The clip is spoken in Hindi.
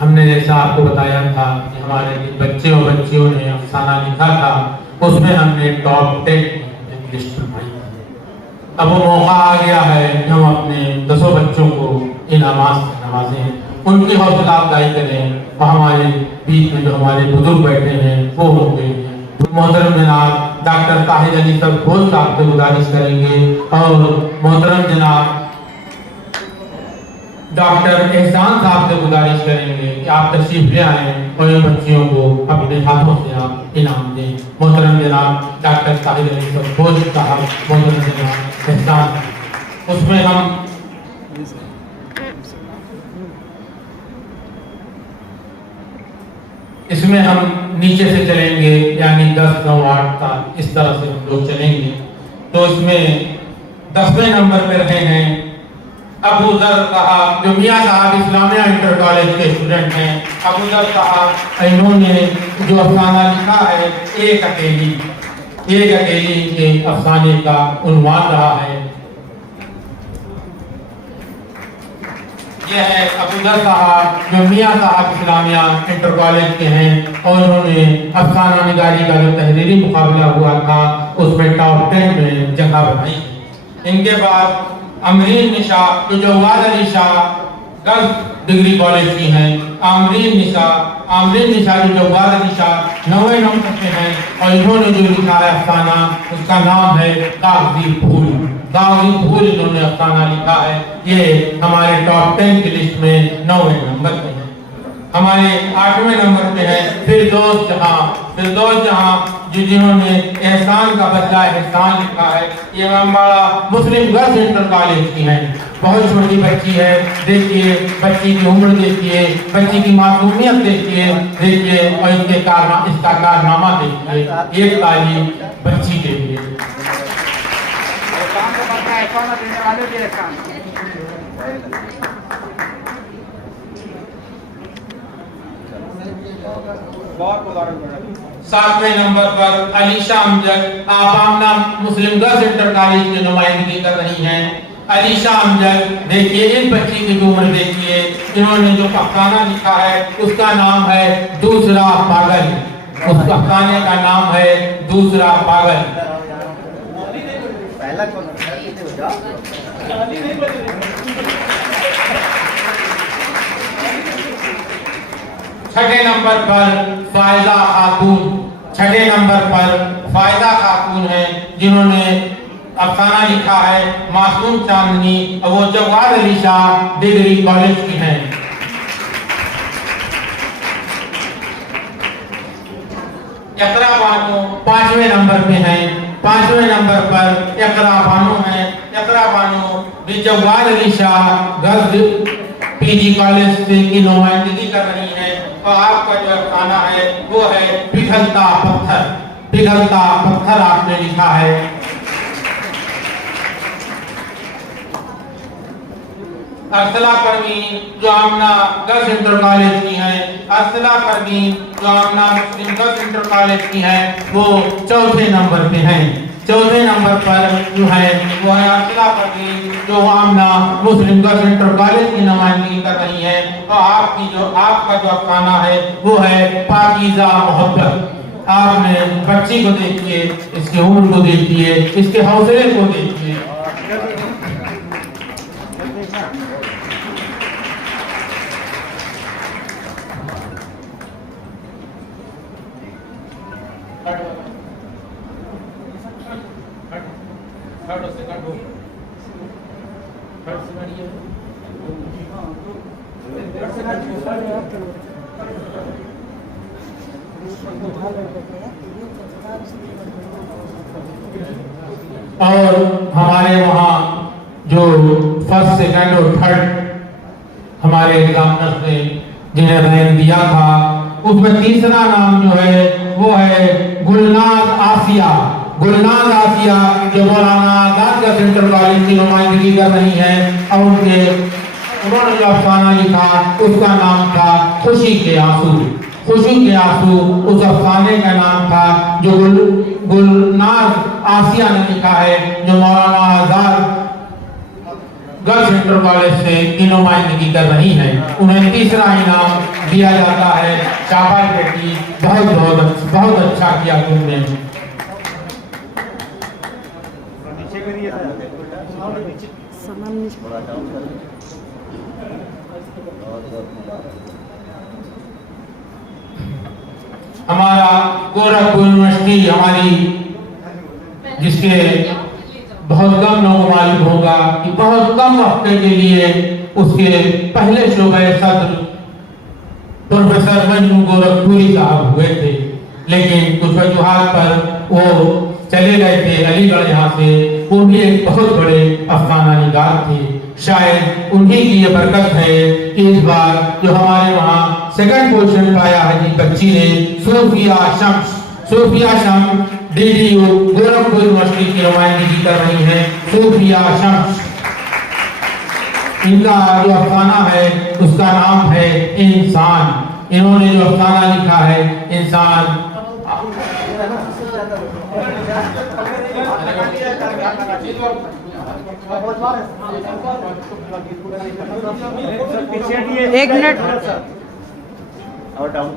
हमने जैसा आपको बताया था कि हमारे बच्चे और बच्चियों ने अफसाना लिखा था, उसमें हमने टॉप 10 लिस्ट बनाई। अब वो मौका आ गया है कि हम अपने 10 बच्चों को इनामात से नवाजें, उनकी हौसला अफजाई करें और हमारे बीच में जो हमारे बुजुर्ग बैठे हैं वो होंगे मोहतरम जनाब डॉक्टर ताहिर अली सरफरोश साहब से गुजारिश करेंगे और मोहतरम जनाब डॉक्टर एहसान साहब से गुजारिश करेंगे कि आप तशरीफ ले आए और इन बच्चियों को अपने हाथों से आप इनाम दें। मोहतरम जनाब डॉक्टर ताहिर अली सरफरोश साहब, मोहतरम जनाब एहसान, इसमें हम नीचे से चलेंगे, यानी 10, 9, 8, 7 इस तरह से हम लोग चलेंगे। तो इसमें 10वें नंबर पर रहे हैं अबू जर साहब, जो मियां साहब इस्लामिया इंटर कॉलेज के स्टूडेंट हैं। अबू जर साहब, इन्होंने जो अफसाना लिखा है एक अकेली के अफसाने का उन्वान रहा है। यह है अबू जर साहब, जो मियां साहब इस्लामिया इंटर कॉलेज के हैं और उन्होंने अफसाना निगारी का जो तहरीरी मुकाबला हुआ था उसमें टॉप 10 में जगह बनाई। इनके बाद अमरीन निशा, जो Jawad Ali Shah girls degree college की हैं। अमरीन निशा जो जवाद अली शाह 9वें नंबर पे हैं और इन्होंने जो लिखा है अफसाना, उसका नाम है कागजी फूल। इन्होंने अफसाना लिखा है। ये हमारे टॉप 10 की लिस्ट में 9वें नंबर पे है। हमारे 8वें नंबर पे है फिरदौस जहां, जिन्होंने एहसान का बदला एहसान लिखा है। ये इमामबाड़ा मुस्लिम गर्ल्स इंटर कॉलेज की हैं। बहुत छोटी बच्ची है, देखिए बच्ची की उम्र देखिए, बच्ची की मासूमियत देखिए और इसका कारनामा देखिए। एक तालीम बच्ची के लिए। सातवें नंबर पर अलीशा अमजद, आप आमना मुस्लिम गर्ल्स इंटर कॉलेज की नुमाइंदगी कर रही हैं। अलीशा अमजद, देखिए इन बच्ची की उम्र देखिए, इन्होंने जो अफसाना लिखा है उसका नाम है दूसरा पागल। उस अफसाने का नाम है दूसरा पागल। छठे नंबर पर फायदा खातून है, जिन्होंने अफसाना लिखा है मासूम चांदनी, वो जवाद अली शाह डिग्री कॉलेज की हैं। इकरा बानो 5वें नंबर पे हैं। 5वें नंबर पर इकरा बानो है। इकरा बानो भी Jawad Ali Shah girls PG college से की नुमाइंदगी कर रही है और आपका जो अफसाना है वो है पिघलता पत्थर आपने लिखा है। अरसला परवीन, जो आमना गर्ल्स इंटर कॉलेज की हैं। अरसला परवीन, जो आमना मुस्लिम गर्ल्स इंटर कॉलेज की हैं, वो 4थे नंबर पे हैं। 4थे नंबर पर जो है वो है अरसला परवीन, जो आमना मुस्लिम गर्ल्स इंटर कॉलेज की नुमाइंदगी कर रही है और आपका जो अफसाना है वो है पाकीज़ा मोहब्बत। आपने बच्ची को देखिए, इसकी उम्र को देखिए, इसके हौसले को देखिए। और हमारे वहाँ जो फर्स्ट, सेकंड और थर्ड हमारे एग्जामिनर्स ने जिन्हें रैंक दिया था, उसमें तीसरा नाम जो है वो है गुलनाज आसिया, जो मौलाना आजाद का सेंट्रल कॉलेज की नुमाइंदगी कर रही है और उन्होंने जो अफसाना लिखा उसका नाम था खुशी के आंसू। उस अफसाने का नाम था जो गुलनाज आसिया ने लिखा है, जो मौलाना गर्ल्स इंटर कॉलेज से की नुमाइंदगी कर रही हैं। उन्हें तीसरा इनाम दिया जाता है। शाबाश बेटी, बहुत अच्छा किया तुमने। हमारा गोरखपुर यूनिवर्सिटी हमारी, जिसके बहुत कम लोगों को मालूम होगा कि बहुत कम वक्त के लिए उसके पहले शोबे सदर प्रोफेसर मजनू गोरखपुरी साहब हुए थे, लेकिन कुछ वजूहात पर वो चले गए थे अलीगढ़ यहाँ से। वो भी एक बहुत बड़े अफसाना निगार थे। शायद उन्हीं की ये बरकत है कि इस बार जो हमारे वहाँ सेकंड पोजीशन पाया है जी बच्ची ने, सूफिया शम्स DDU गोरखपुर यूनिवर्सिटी की नुमाइंदगी कर रही है। सूफिया शम्स, इनका जो अफसाना है उसका नाम है इंसान। इन्होंने जो अफसाना लिखा है इंसान, एक मिनट और डाउन